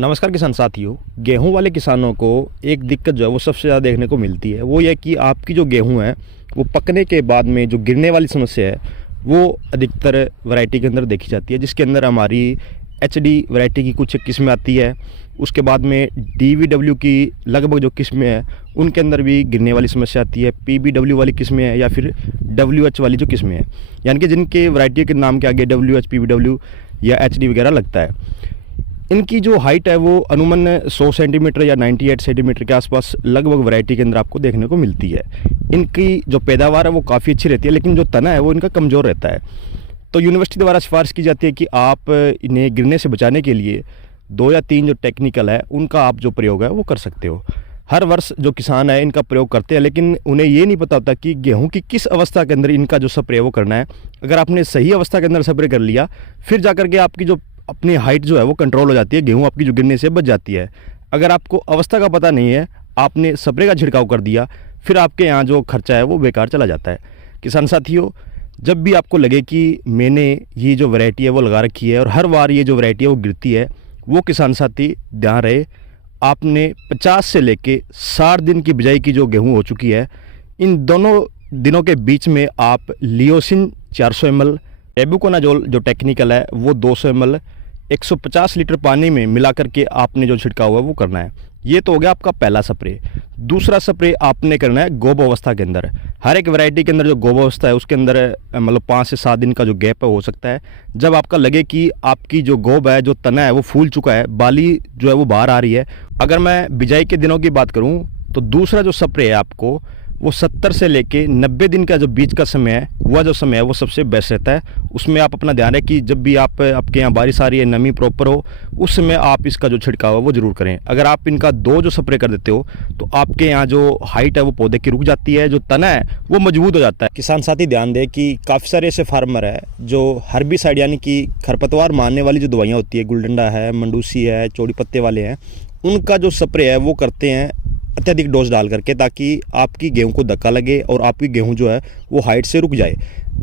नमस्कार किसान साथियों। गेहूं वाले किसानों को एक दिक्कत जो है वो सबसे ज़्यादा देखने को मिलती है, वो ये कि आपकी जो गेहूं है वो पकने के बाद में जो गिरने वाली समस्या है वो अधिकतर वैरायटी के अंदर देखी जाती है, जिसके अंदर हमारी एचडी वैरायटी की कुछ किस्में आती है। उसके बाद में डीवीडब्ल्यू की लगभग जो किस्में हैं उनके अंदर भी गिरने वाली समस्या आती है। पीबीडब्ल्यू वाली किस्में हैं या फिर डब्ल्यूएच वाली जो किस्में हैं, यानी कि जिनके वैरायटी के नाम के आगे डब्ल्यूएच, पीबीडब्ल्यू या एचडी वगैरह लगता है। इनकी जो हाइट है वो अनुमान 100 सेंटीमीटर या 98 सेंटीमीटर के आसपास लगभग वैरायटी के अंदर आपको देखने को मिलती है। इनकी जो पैदावार है वो काफ़ी अच्छी रहती है, लेकिन जो तना है वो इनका कमज़ोर रहता है। तो यूनिवर्सिटी द्वारा सिफारिश की जाती है कि आप इन्हें गिरने से बचाने के लिए 2 या 3 जो टेक्निकल है उनका आप जो प्रयोग है वो कर सकते हो। हर वर्ष जो किसान है इनका प्रयोग करते हैं, लेकिन उन्हें ये नहीं पता होता कि गेहूं की किस अवस्था के अंदर इनका जो स्प्रे वो करना है। अगर आपने सही अवस्था के अंदर स्प्रे कर लिया, फिर जाकर के आपकी जो अपनी हाइट जो है वो कंट्रोल हो जाती है, गेहूं आपकी जो गिरने से बच जाती है। अगर आपको अवस्था का पता नहीं है, आपने स्प्रे का छिड़काव कर दिया, फिर आपके यहाँ जो खर्चा है वो बेकार चला जाता है। किसान साथियों, जब भी आपको लगे कि मैंने ये जो वैरायटी है वो लगा रखी है और हर बार ये जो वैरायटी है वो गिरती है, वो किसान साथी ध्यान रहे, आपने 50 से लेके 60 दिन की बिजाई की जो गेहूँ हो चुकी है, इन दोनों दिनों के बीच में आप लियोसिन 400 ml, टेबुकोनाजोल जो टेक्निकल है वो 200 ml 150 लीटर पानी में मिला करके आपने जो छिड़काव है वो करना है। ये तो हो गया आपका पहला स्प्रे। दूसरा स्प्रे आपने करना है गोब अवस्था के अंदर। हर एक वैरायटी के अंदर जो गोब अवस्था है उसके अंदर मतलब 5 से 7 दिन का जो गैप है हो सकता है। जब आपका लगे कि आपकी जो गोब है, जो तना है वो फूल चुका है, बाली जो है वो बाहर आ रही है। अगर मैं बिजाई के दिनों की बात करूँ तो दूसरा जो स्प्रे है आपको वो 70 से लेके 90 दिन का जो बीच का समय है, वह जो समय है वो सबसे बेस्ट रहता है। उसमें आप अपना ध्यान है कि जब भी आपके यहाँ बारिश आ रही है, नमी प्रॉपर हो, उस समय आप इसका जो छिड़काव है वो ज़रूर करें। अगर आप इनका 2 जो स्प्रे कर देते हो तो आपके यहाँ जो हाइट है वो पौधे की रुक जाती है, जो तना है वो मजबूत हो जाता है। किसान साथी ध्यान दें कि काफ़ी सारे ऐसे फार्मर है जो हर्बिसाइड यानी कि खरपतवार मारने वाली जो दवाइयाँ होती है, गुलडंडा है, मंडूसी है, चौड़ी पत्ते वाले हैं, उनका जो स्प्रे है वो करते हैं अत्यधिक डोज डाल करके, ताकि आपकी गेहूं को धक्का लगे और आपकी गेहूं जो है वो हाइट से रुक जाए।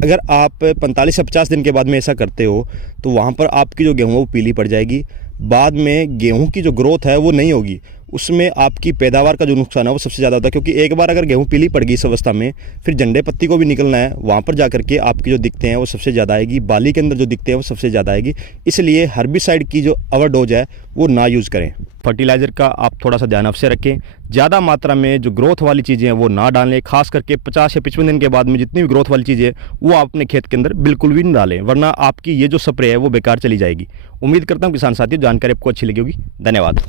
अगर आप 45 से 50 दिन के बाद में ऐसा करते हो तो वहाँ पर आपकी जो गेहूं है वो पीली पड़ जाएगी। बाद में गेहूं की जो ग्रोथ है वो नहीं होगी, उसमें आपकी पैदावार का जो नुकसान है वो सबसे ज़्यादा होता है। क्योंकि एक बार अगर गेहूं पीली पड़ गई इस अवस्था में, फिर झंडे पत्ती को भी निकलना है, वहाँ पर जा करके आपकी जो दिक्कतें हैं वो सबसे ज़्यादा आएगी, बाली के अंदर जो दिक्कतें हैं वो सबसे ज़्यादा आएगी। इसलिए हर्बिसाइड की जो ओवरडोज है वो ना यूज़ करें। फर्टिलाइज़र का आप थोड़ा सा ध्यान अवश्य रखें। ज़्यादा मात्रा में जो ग्रोथ वाली चीज़ें हैं वो ना डालें, खास करके 50 या 55 दिन के बाद में जितनी भी ग्रोथ वाली चीज़ें वो आप अपने खेत के अंदर बिल्कुल भी नहीं डालें, वरना आपकी ये जो स्प्रे है वो बेकार चली जाएगी। उम्मीद करता हूँ किसान साथियों जानकारी आपको अच्छी लगी होगी। धन्यवाद।